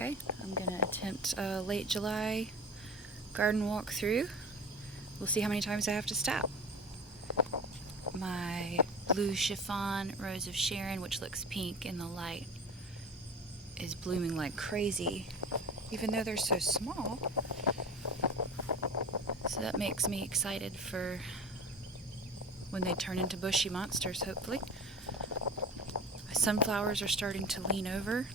Okay, I'm gonna attempt a late July garden walk through. We'll see how many times I have to stop. My blue chiffon rose of Sharon, which looks pink in the light, is blooming like crazy, even though they're so small. So that makes me excited for when they turn into bushy monsters, hopefully. My sunflowers are starting to lean over,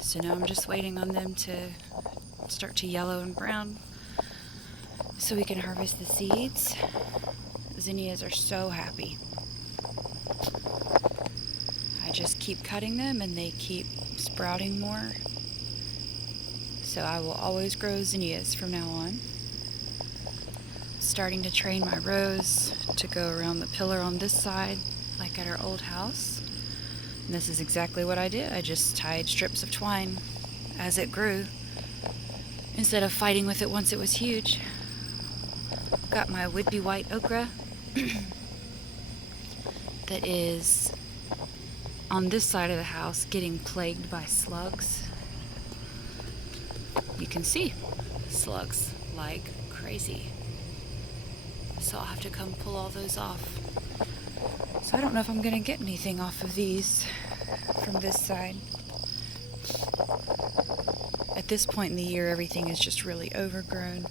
so now I'm just waiting on them to start to yellow and brown so we can harvest the seeds. Zinnias are so happy. I just keep cutting them and they keep sprouting more. So I will always grow zinnias from now on. Starting to train my rose to go around the pillar on this side, like at our old house. And this is exactly what I did. I just tied strips of twine as it grew, instead of fighting with it once it was huge. Got my would-be white okra that is on this side of the house getting plagued by slugs. You can see slugs like crazy. So I'll have to come pull all those off. So I don't know if I'm going to get anything off of these from this side. At this point in the year, everything is just really overgrown,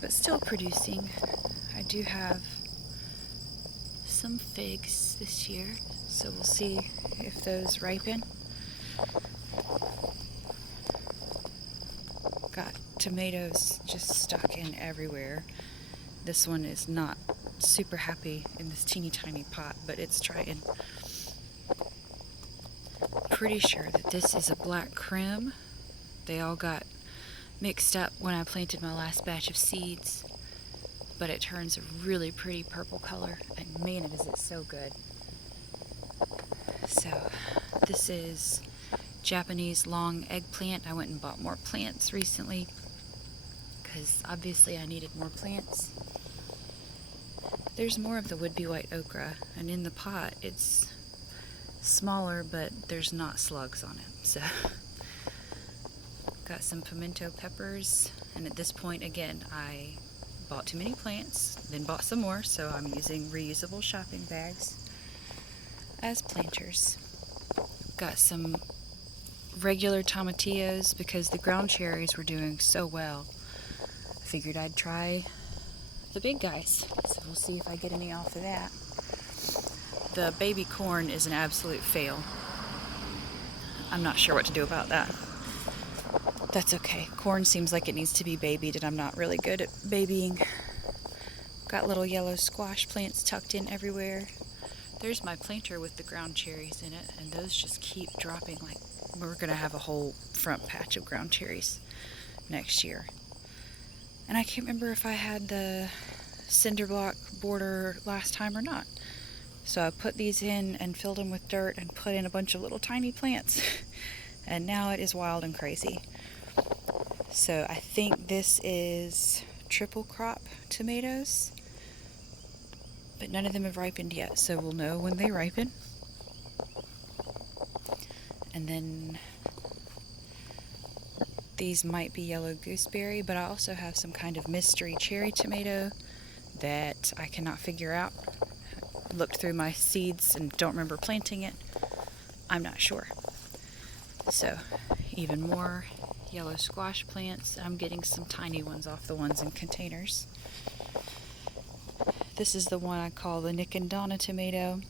but still producing. I do have some figs this year, so we'll see if those ripen. Got tomatoes just stuck in everywhere. This one is not super happy in this teeny tiny pot, but it's trying. Pretty sure that this is a black crim. They all got mixed up when I planted my last batch of seeds, but it turns a really pretty purple color, and man, is it so good. So this is Japanese long eggplant. I went and bought more plants recently because obviously I needed more plants. There's more of the would-be white okra, and in the pot it's smaller, but there's not slugs on it. So got some pimento peppers, and at this point again I bought too many plants, then bought some more, so I'm using reusable shopping bags as planters. Got some regular tomatillos because the ground cherries were doing so well. I figured I'd try the big guys, so we'll see if I get any off of that. The baby corn is an absolute fail. I'm not sure what to do about that. That's okay. Corn seems like it needs to be babied, and I'm not really good at babying. Got little yellow squash plants tucked in everywhere. There's my planter with the ground cherries in it, and those just keep dropping. Like, we're gonna have a whole front patch of ground cherries next year. And I can't remember if I had the cinder block border last time or not. So I put these in and filled them with dirt and put in a bunch of little tiny plants. And now it is wild and crazy. So I think this is triple crop tomatoes, but none of them have ripened yet, so we'll know when they ripen. And then these might be yellow gooseberry, but I also have some kind of mystery cherry tomato that I cannot figure out. Looked through my seeds and don't remember planting it. I'm not sure. So even more yellow squash plants. I'm getting some tiny ones off the ones in containers. This is the one I call the Nick and Donna tomato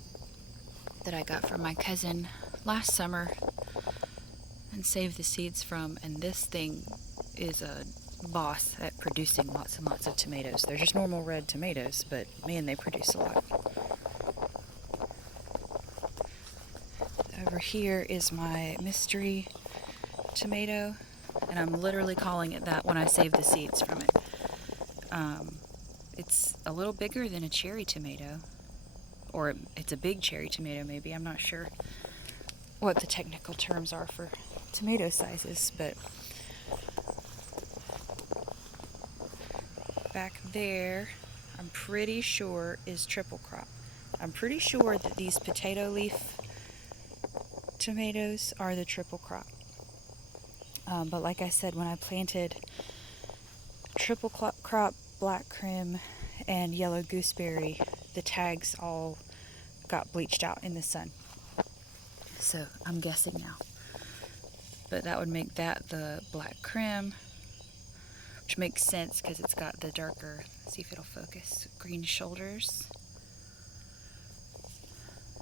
that I got from my cousin last summer and saved the seeds from, and this thing is a boss at producing lots and lots of tomatoes. They're just normal red tomatoes, but man, they produce a lot. Over here is my mystery tomato, and I'm literally calling it that when I save the seeds from it. It's a little bigger than a cherry tomato, or it's a big cherry tomato maybe. I'm not sure what the technical terms are for tomato sizes, but back there I'm pretty sure is triple crop. I'm pretty sure that these potato leaf tomatoes are the triple crop. But like I said, when I planted triple crop black creme and yellow gooseberry, the tags all got bleached out in the sun. So I'm guessing now. But that would make that the black creme, which makes sense because it's got the darker, see if it'll focus, green shoulders.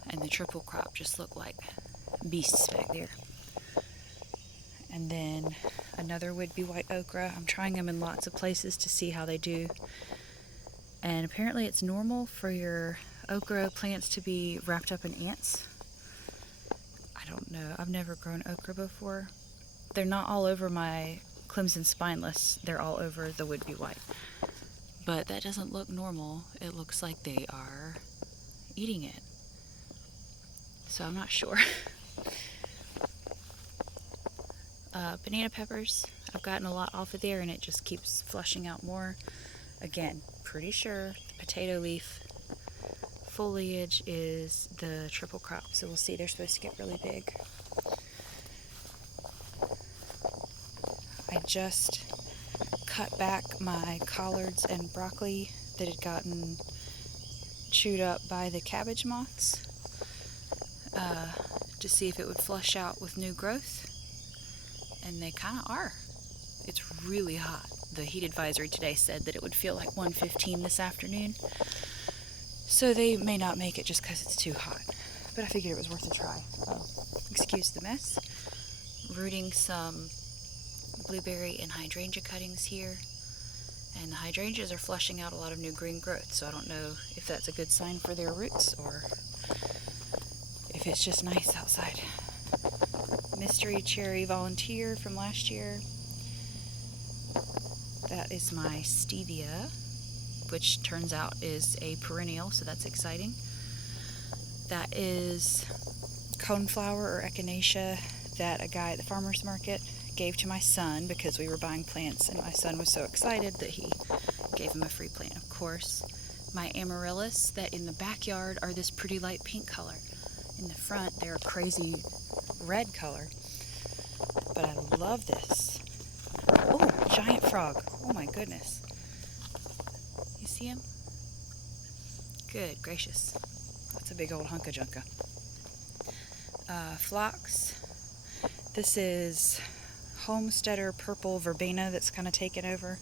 And the triple crop just look like beasts back there. And then another would be white okra. I'm trying them in lots of places to see how they do. And apparently it's normal for your okra plants to be wrapped up in ants. I don't know. I've never grown okra before. They're not all over my Clemson spineless. They're all over the would-be white. But that doesn't look normal. It looks like they are eating it. So I'm not sure. Banana peppers. I've gotten a lot off of there and it just keeps flushing out more. Again, pretty sure the potato leaf foliage is the triple crop. So we'll see. They're supposed to get really big. I just cut back my collards and broccoli that had gotten chewed up by the cabbage moths to see if it would flush out with new growth. And they kind of are. It's really hot. The heat advisory today said that it would feel like 115 this afternoon. So they may not make it just because it's too hot. But I figured it was worth a try. Excuse the mess. Rooting some blueberry and hydrangea cuttings here. And the hydrangeas are flushing out a lot of new green growth. So I don't know if that's a good sign for their roots or if it's just nice outside. Mystery cherry volunteer from last year. That is my stevia, which turns out is a perennial, so that's exciting. That is coneflower or echinacea that a guy at the farmer's market gave to my son because we were buying plants, and my son was so excited that he gave him a free plant, of course. My amaryllis that in the backyard are this pretty light pink color. In the front, they're a crazy red color. But I love this. Oh, giant frog. Oh my goodness. You see him? Good gracious. That's a big old hunk of junka. Phlox. This is Homesteader Purple Verbena that's kind of taken over.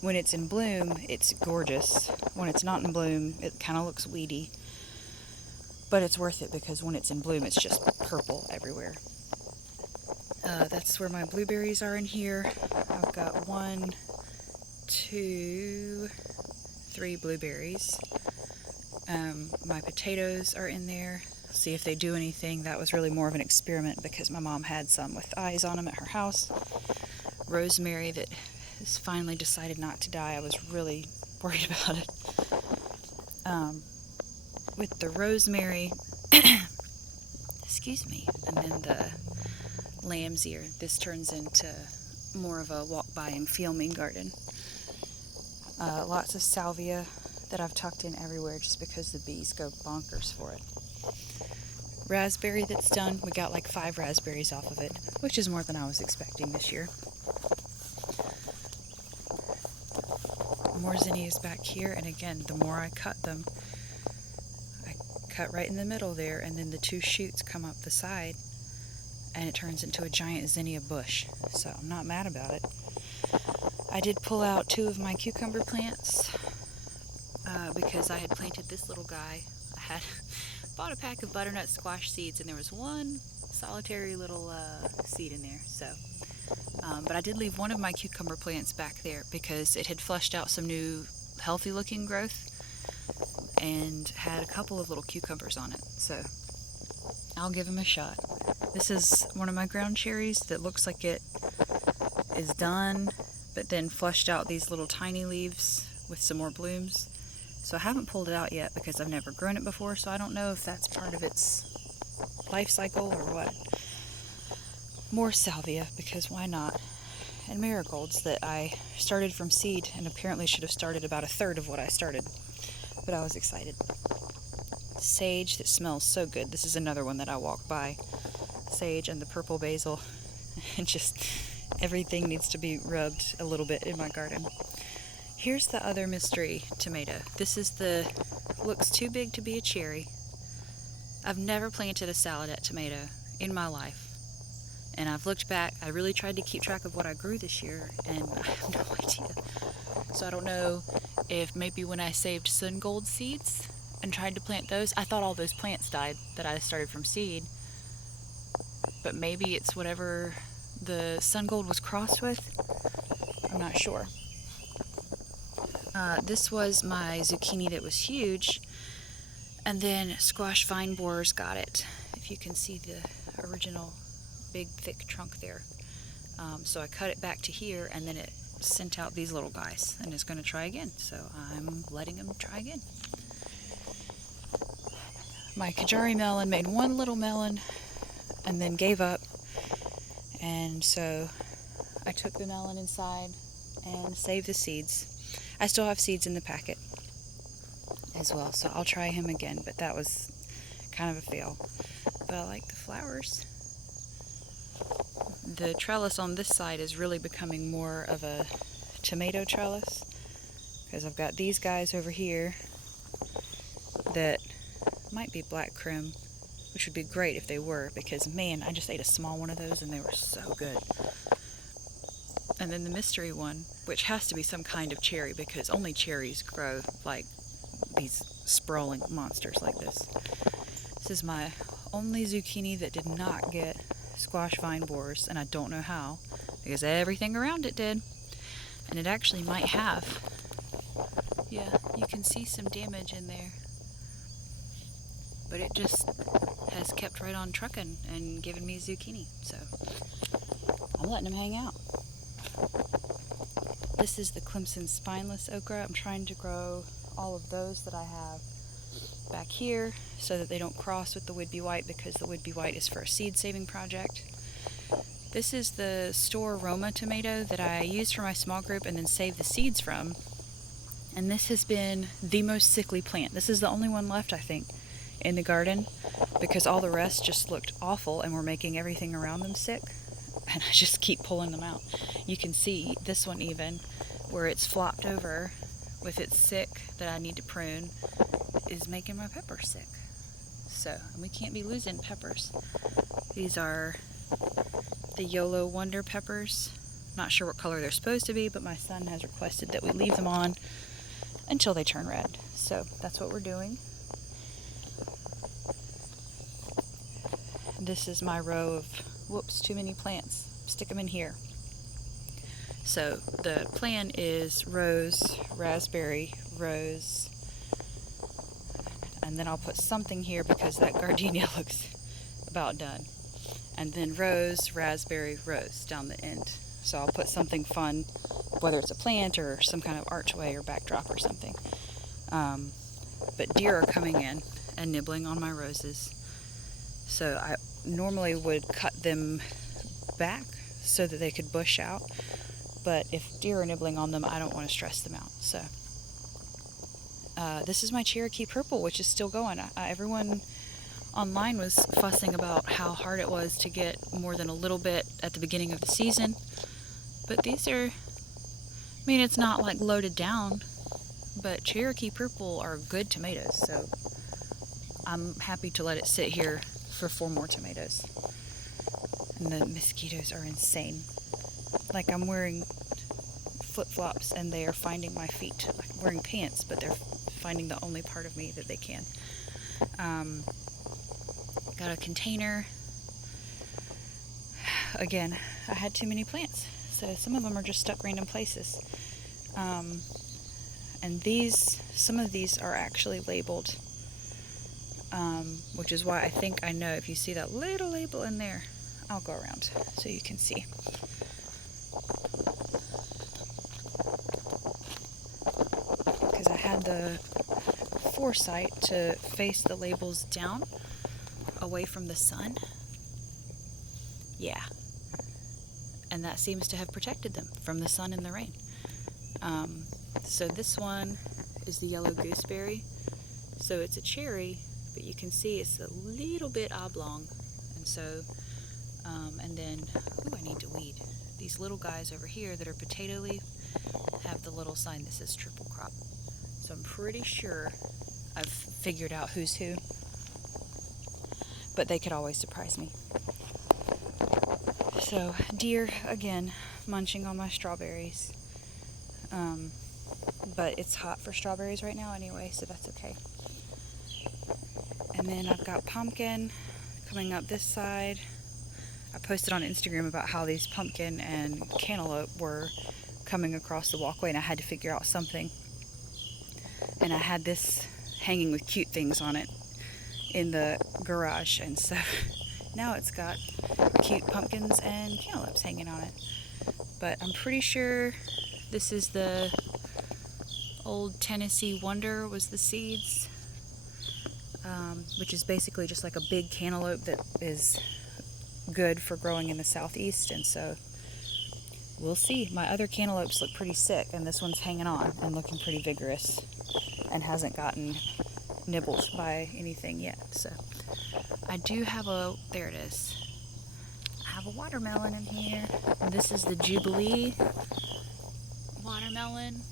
When it's in bloom, it's gorgeous. When it's not in bloom, it kind of looks weedy. But it's worth it because when it's in bloom, it's just purple everywhere. That's where my blueberries are in here. I've got 1, 2, 3 blueberries. My potatoes are in there. See if they do anything. That was really more of an experiment because my mom had some with eyes on them at her house. Rosemary that has finally decided not to die. I was really worried about it. With the rosemary, excuse me, and then the lamb's ear, this turns into more of a walk by and feel me garden. Lots of salvia that I've tucked in everywhere just because the bees go bonkers for it. Raspberry that's done. We got like 5 raspberries off of it, which is more than I was expecting this year. More zinnias back here, and again, the more I cut them, I cut right in the middle there, and then the 2 shoots come up the side, and it turns into a giant zinnia bush. So I'm not mad about it. I did pull out 2 of my cucumber plants because I had planted this little guy. I had bought a pack of butternut squash seeds, and there was one solitary little seed in there. So, but I did leave one of my cucumber plants back there because it had flushed out some new healthy-looking growth and had a couple of little cucumbers on it. So I'll give them a shot. This is one of my ground cherries that looks like it is done, but then flushed out these little tiny leaves with some more blooms. So I haven't pulled it out yet because I've never grown it before, so I don't know if that's part of its life cycle or what. More salvia, because why not? And marigolds that I started from seed and apparently should have started about 1/3 of what I started, but I was excited. Sage that smells so good. This is another one that I walk by. Sage and the purple basil. It just Everything needs to be rubbed a little bit in my garden. Here's the other mystery tomato. This is looks too big to be a cherry. I've never planted a saladette tomato in my life. And I've looked back, I really tried to keep track of what I grew this year, and I have no idea. So I don't know if maybe when I saved sun gold seeds and tried to plant those, I thought all those plants died that I started from seed. But maybe it's whatever the sun gold was crossed with. I'm not sure. This was my zucchini that was huge, and then squash vine borers got it. If you can see the original big thick trunk there. So I cut it back to here, and then it sent out these little guys, and it's going to try again. So I'm letting him try again. My Kajari melon made one little melon and then gave up, and so I took the melon inside and saved the seeds. I still have seeds in the packet as well, so I'll try him again, but that was kind of a fail. But I like the flowers. The trellis on this side is really becoming more of a tomato trellis, because I've got these guys over here that might be black creme, which would be great if they were, because man, I just ate a small one of those and they were so good. And then the mystery one, which has to be some kind of cherry, because only cherries grow like these sprawling monsters like this. This is my only zucchini that did not get squash vine borers, and I don't know how, because everything around it did. And it actually might have. Yeah, you can see some damage in there. But it just has kept right on trucking and given me zucchini, so I'm letting them hang out. This is the Clemson spineless okra. I'm trying to grow all of those that I have back here so that they don't cross with the would-be white, because the would-be white is for a seed saving project. This is the store Roma tomato that I used for my small group and then saved the seeds from. And this has been the most sickly plant. This is the only one left, I think, in the garden, because all the rest just looked awful and were making everything around them sick. And I just keep pulling them out. You can see this one even, where it's flopped over with its sick that I need to prune, is making my peppers sick. So, and we can't be losing peppers. These are the YOLO Wonder peppers. Not sure what color they're supposed to be, but my son has requested that we leave them on until they turn red. So that's what we're doing. This is my row of, whoops, too many plants. Stick them in here. So the plan is rose, raspberry, rose, and then I'll put something here because that gardenia looks about done. And then rose, raspberry, rose down the end. So I'll put something fun, whether it's a plant or some kind of archway or backdrop or something. But deer are coming in and nibbling on my roses. So I normally would cut them back so that they could bush out. But if deer are nibbling on them, I don't want to stress them out. So this is my Cherokee Purple, which is still going. Everyone online was fussing about how hard it was to get more than a little bit at the beginning of the season. But these are, I mean, it's not like loaded down, but Cherokee Purple are good tomatoes. So I'm happy to let it sit here for 4 more tomatoes. And the mosquitoes are insane. Like, I'm wearing flip-flops and they are finding my feet. Like, I'm wearing pants, but they're finding the only part of me that they can. Got a container. Again, I had too many plants, so some of them are just stuck random places. And some of these are actually labeled, which is why I think I know. If you see that little label in there, I'll go around so you can see. Because I had the foresight to face the labels down, away from the sun. Yeah. And that seems to have protected them from the sun and the rain. So this one is the yellow gooseberry. So it's a cherry, but you can see it's a little bit oblong. And so, and then, ooh, I need to weed. These these little guys over here that are potato leaf have the little sign that says triple crop. So I'm pretty sure I've figured out who's who, but they could always surprise me. So deer, again, munching on my strawberries. But it's hot for strawberries right now anyway, so that's okay. And then I've got pumpkin coming up this side. I posted on Instagram about how these pumpkin and cantaloupe were coming across the walkway, and I had to figure out something. And I had this hanging with cute things on it in the garage, and so now it's got cute pumpkins and cantaloupes hanging on it. But I'm pretty sure this is the old Tennessee Wonder was the seeds, which is basically just like a big cantaloupe that is good for growing in the southeast, and so we'll see. My other cantaloupes look pretty sick, and this one's hanging on and looking pretty vigorous and hasn't gotten nibbled by anything yet. So I do have there it is. I have a watermelon in here, and this is the Jubilee watermelon.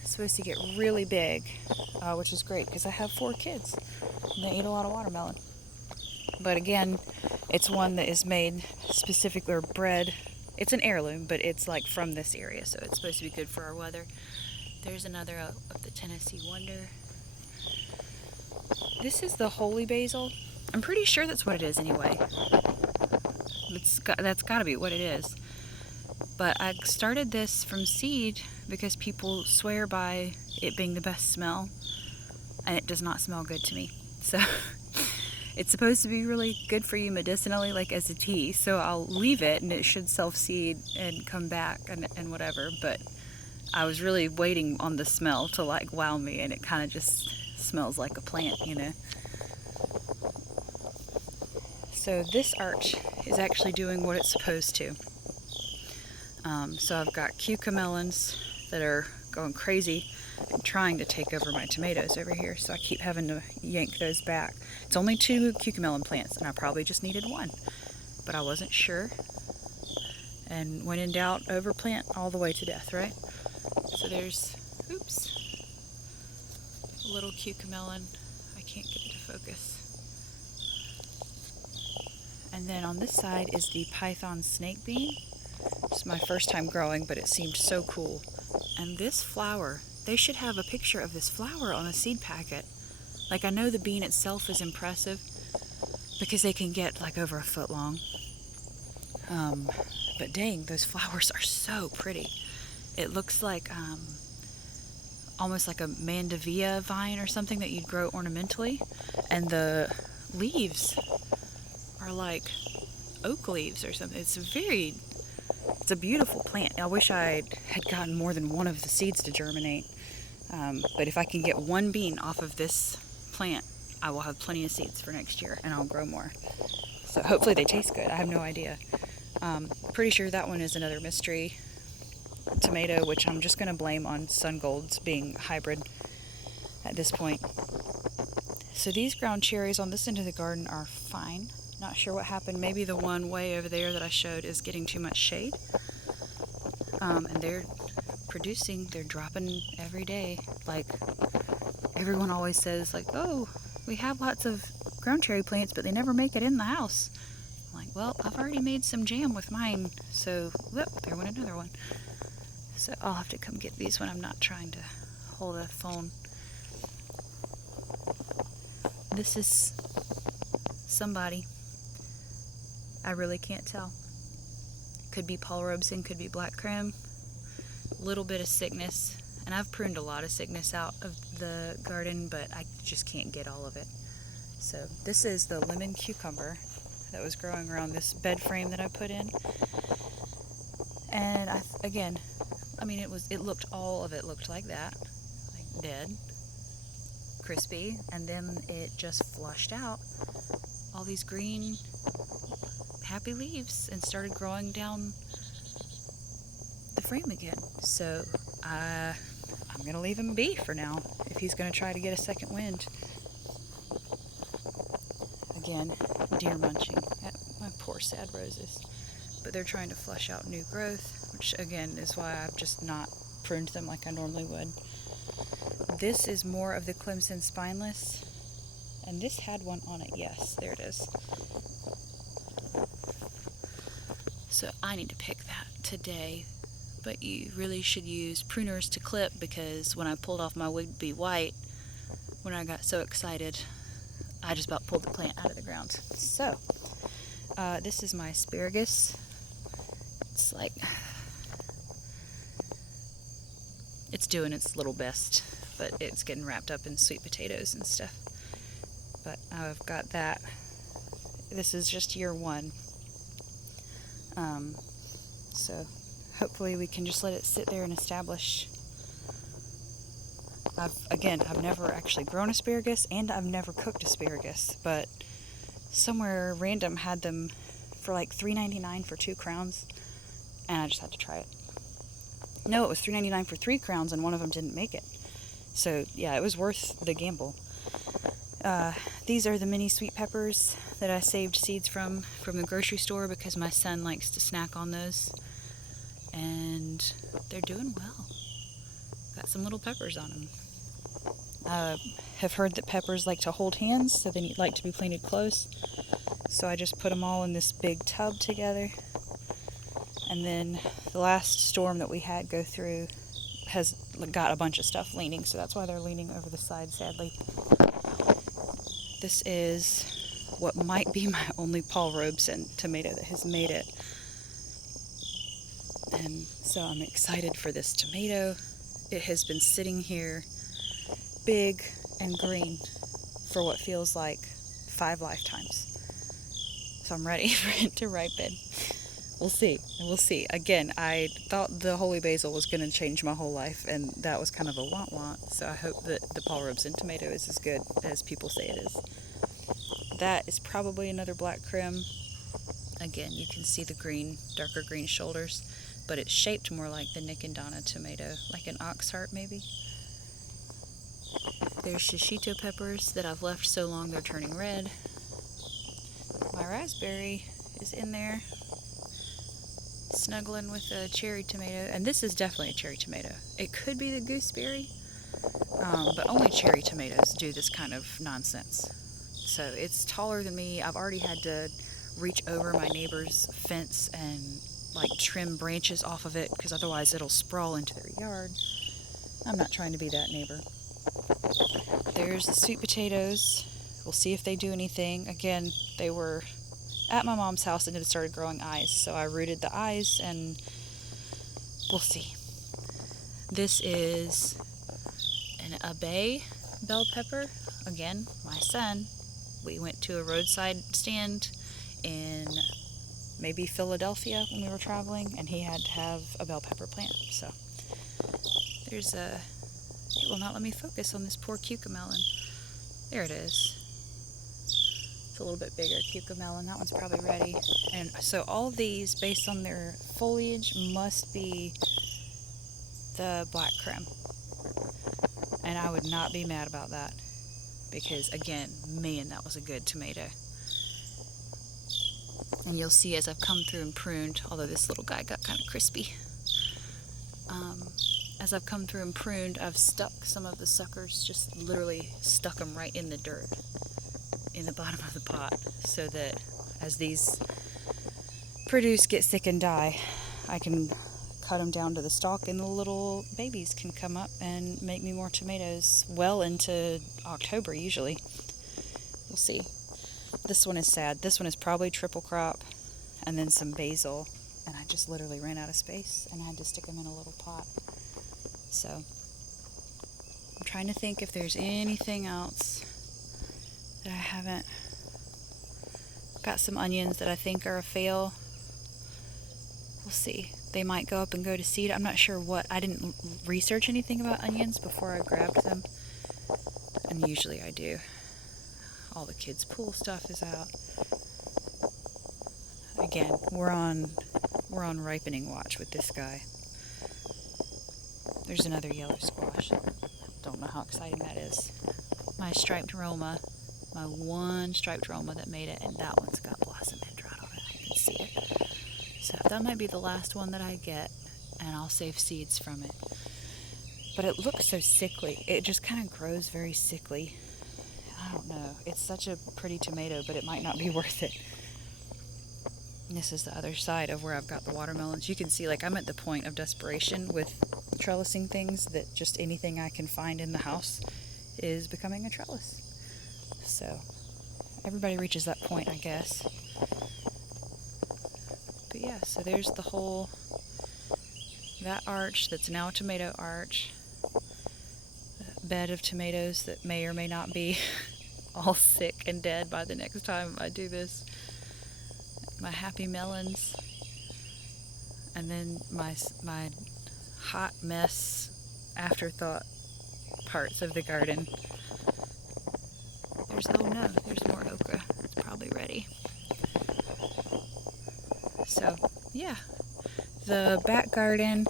It's supposed to get really big, which is great because I have 4 kids and they eat a lot of watermelon. But again, it's one that is made specifically, or bred. It's an heirloom, but it's like from this area, so it's supposed to be good for our weather. There's another of the Tennessee Wonder. This is the holy basil. I'm pretty sure that's what it is anyway. That's got to be what it is. But I started this from seed because people swear by it being the best smell, and it does not smell good to me. So it's supposed to be really good for you medicinally, like as a tea. So I'll leave it, and it should self-seed and come back and whatever. But I was really waiting on the smell to like wow me, and it kind of just smells like a plant, you know. So this arch is actually doing what it's supposed to. So I've got cucamelons that are going crazy and trying to take over my tomatoes over here, so I keep having to yank those back. It's only 2 cucamelon plants, and I probably just needed 1, but I wasn't sure. And when in doubt, overplant all the way to death, right? So there's, oops, a little cucamelon. I can't get it to focus. And then on this side is the python snake bean. It's my first time growing, but it seemed so cool. And this flower, they should have a picture of this flower on a seed packet. Like, I know the bean itself is impressive because they can get like over a foot long. But dang, those flowers are so pretty. It looks like almost like a mandevilla vine or something that you'd grow ornamentally. And the leaves are like oak leaves or something. It's a beautiful plant. I wish I had gotten more than 1 of the seeds to germinate. But if I can get 1 bean off of this plant, I will have plenty of seeds for next year, and I'll grow more. So hopefully they taste good. I have no idea. Pretty sure that one is another mystery tomato, which I'm just going to blame on sun golds being hybrid at this point. So these ground cherries on this end of the garden are fine. Not sure what happened. Maybe the one way over there that I showed is getting too much shade. And they're producing, they're dropping every day. Like, everyone always says, like, oh, we have lots of ground cherry plants, but they never make it in the house. I'm like, well, I've already made some jam with mine, so, look, there went another one. So I'll have to come get these when I'm not trying to hold a phone. This is somebody. I really can't tell. Could be Paul Robeson, could be black creme. A little bit of sickness, and I've pruned a lot of sickness out of the garden, but I just can't get all of it. So this is the lemon cucumber that was growing around this bed frame that I put in. And all of it looked like that, like dead, crispy, and then it just flushed out all these green happy leaves and started growing down the frame again. So I'm gonna leave him be for now if he's gonna try to get a second wind. Again, deer munching at my poor sad roses. but they're trying to flush out new growth, which again is why I've just not pruned them like I normally would. This is more of the Clemson spineless, and this had one on it. Yes, there it is. So I need to pick that today, but you really should use pruners to clip, because when I pulled off my Would Be White, when I got so excited, I just about pulled the plant out of the ground. So this is my asparagus. It's like, it's doing its little best, but it's getting wrapped up in sweet potatoes and stuff. But I've got that. This is just year one. So hopefully we can just let it sit there and establish. I've never actually grown asparagus, and I've never cooked asparagus, but somewhere random had them for like $3.99 for 2 crowns, and I just had to try it. No, it was $3.99 for 3 crowns, and one of them didn't make it. So yeah, it was worth the gamble. These are the mini sweet peppers that I saved seeds from the grocery store, because my son likes to snack on those, and they're doing well. Got some little peppers on them. Have heard that peppers like to hold hands, so they like to be planted close. So I just put them all in this big tub together. And then the last storm that we had go through has got a bunch of stuff leaning, so that's why they're leaning over the side, sadly. This is what might be my only Paul Robeson tomato that has made it. And so I'm excited for this tomato. It has been sitting here big and green for what feels like 5 lifetimes. So I'm ready for it to ripen. We'll see. We'll see. Again, I thought the holy basil was going to change my whole life, and that was kind of a want. So I hope that the Paul Robeson tomato is as good as people say it is. That is probably another black creme. Again, you can see the green, darker green shoulders, but it's shaped more like the Nick and Donna tomato, like an ox heart maybe. There's shishito peppers that I've left so long they're turning red. My raspberry is in there, snuggling with a cherry tomato, and this is definitely a cherry tomato. It could be the gooseberry, but only cherry tomatoes do this kind of nonsense. So it's taller than me. I've already had to reach over my neighbor's fence and like trim branches off of it, because otherwise it'll sprawl into their yard. I'm not trying to be that neighbor. There's the sweet potatoes. We'll see if they do anything. Again, they were at my mom's house and it started growing eyes, so I rooted the eyes, and we'll see. This is a bay bell pepper. Again, my son. We went to a roadside stand in maybe Philadelphia when we were traveling, and he had to have a bell pepper plant. So there's a... It will not let me focus on this poor cucamelon. There it is. It's a little bit bigger cucamelon. That one's probably ready. And so all of these, based on their foliage, must be the black creme. And I would not be mad about that, because again, man, that was a good tomato. And you'll see as I've come through and pruned, although this little guy got kind of crispy, as I've come through and pruned, I've stuck some of the suckers, just literally stuck them right in the dirt in the bottom of the pot, so that as these produce, get sick, and die, I can cut them down to the stalk, and the little babies can come up and make me more tomatoes well into October usually. We'll see. This one is sad. This one is probably triple crop, and then some basil, and I just literally ran out of space and I had to stick them in a little pot. So I'm trying to think if there's anything else that I haven't. Got some onions that I think are a fail. We'll see. They might go up and go to seed. I'm not sure what. I didn't research anything about onions before I grabbed them, and usually I do. All the kids' pool stuff is out. Again, we're on ripening watch with this guy. There's another yellow squash. Don't know how exciting that is. My striped Roma, my one striped Roma that made it, and that one's got blossom end right on it. I can see it. So that might be the last one that I get, and I'll save seeds from it. But it looks so sickly. It just kind of grows very sickly. I don't know. It's such a pretty tomato, but it might not be worth it. And this is the other side of where I've got the watermelons. You can see, like, I'm at the point of desperation with trellising things, that just anything I can find in the house is becoming a trellis. So everybody reaches that point, I guess. But yeah, so there's the whole, that arch that's now a tomato arch, bed of tomatoes that may or may not be all sick and dead by the next time I do this. My happy melons, and then my hot mess afterthought parts of the garden. There's, oh no, there's more okra. It's probably ready. So yeah, the back garden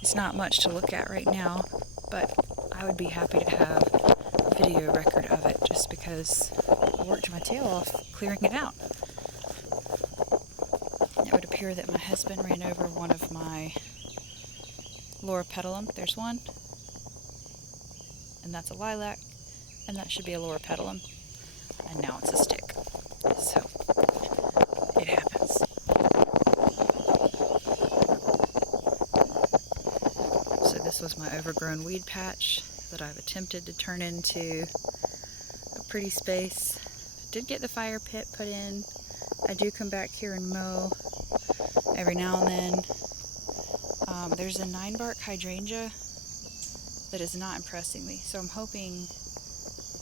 is not much to look at right now, but I would be happy to have a video record of it, just because I worked my tail off clearing it out. It would appear that my husband ran over one of my loropetalum. There's one, and that's a lilac, and that should be a loropetalum, and now it's a stick. So it happens. So this was my overgrown weed patch that I've attempted to turn into a pretty space. Did get the fire pit put in. I do come back here and mow every now and then. There's a 9-bark hydrangea that is not impressing me, so I'm hoping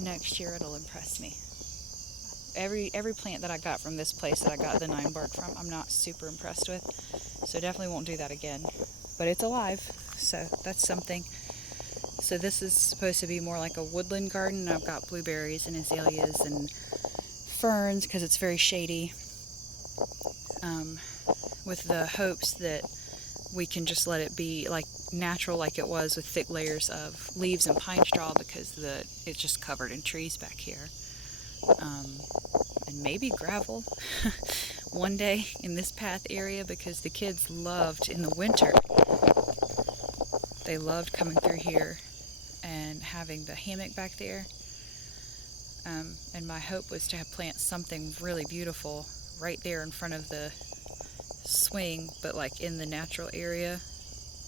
next year it'll impress me. Every plant that I got from this place that I got the 9-bark from, I'm not super impressed with, so definitely won't do that again. But it's alive, so that's something. So this is supposed to be more like a woodland garden. I've got blueberries and azaleas and ferns because it's very shady, with the hopes that we can just let it be like natural, like it was, with thick layers of leaves and pine straw, because it's just covered in trees back here. And maybe gravel one day in this path area, because the kids loved, in the winter, they loved coming through here and having the hammock back there. And my hope was to plant something really beautiful right there in front of the swing, but like in the natural area,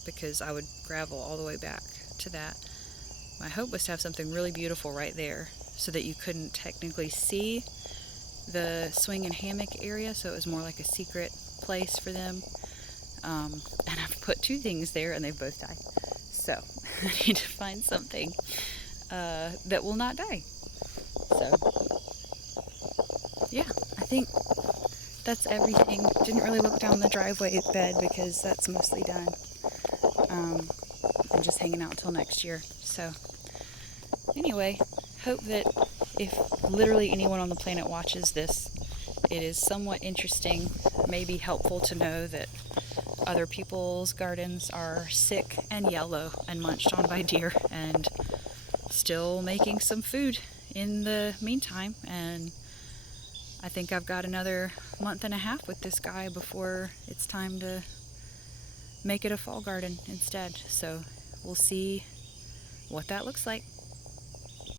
because I would gravel all the way back to that. My hope was to have something really beautiful right there, so that you couldn't technically see the swing and hammock area, so it was more like a secret place for them. And I've put 2 things there and they've both died. So I need to find something that will not die. So yeah, I think that's everything. Didn't really look down the driveway bed because that's mostly done. I'm just hanging out until next year. So anyway, hope that if literally anyone on the planet watches this, it is somewhat interesting, maybe helpful to know that other people's gardens are sick and yellow and munched on by deer, and still making some food in the meantime. And I think I've got another month and a half with this guy before it's time to make it a fall garden instead. So we'll see what that looks like.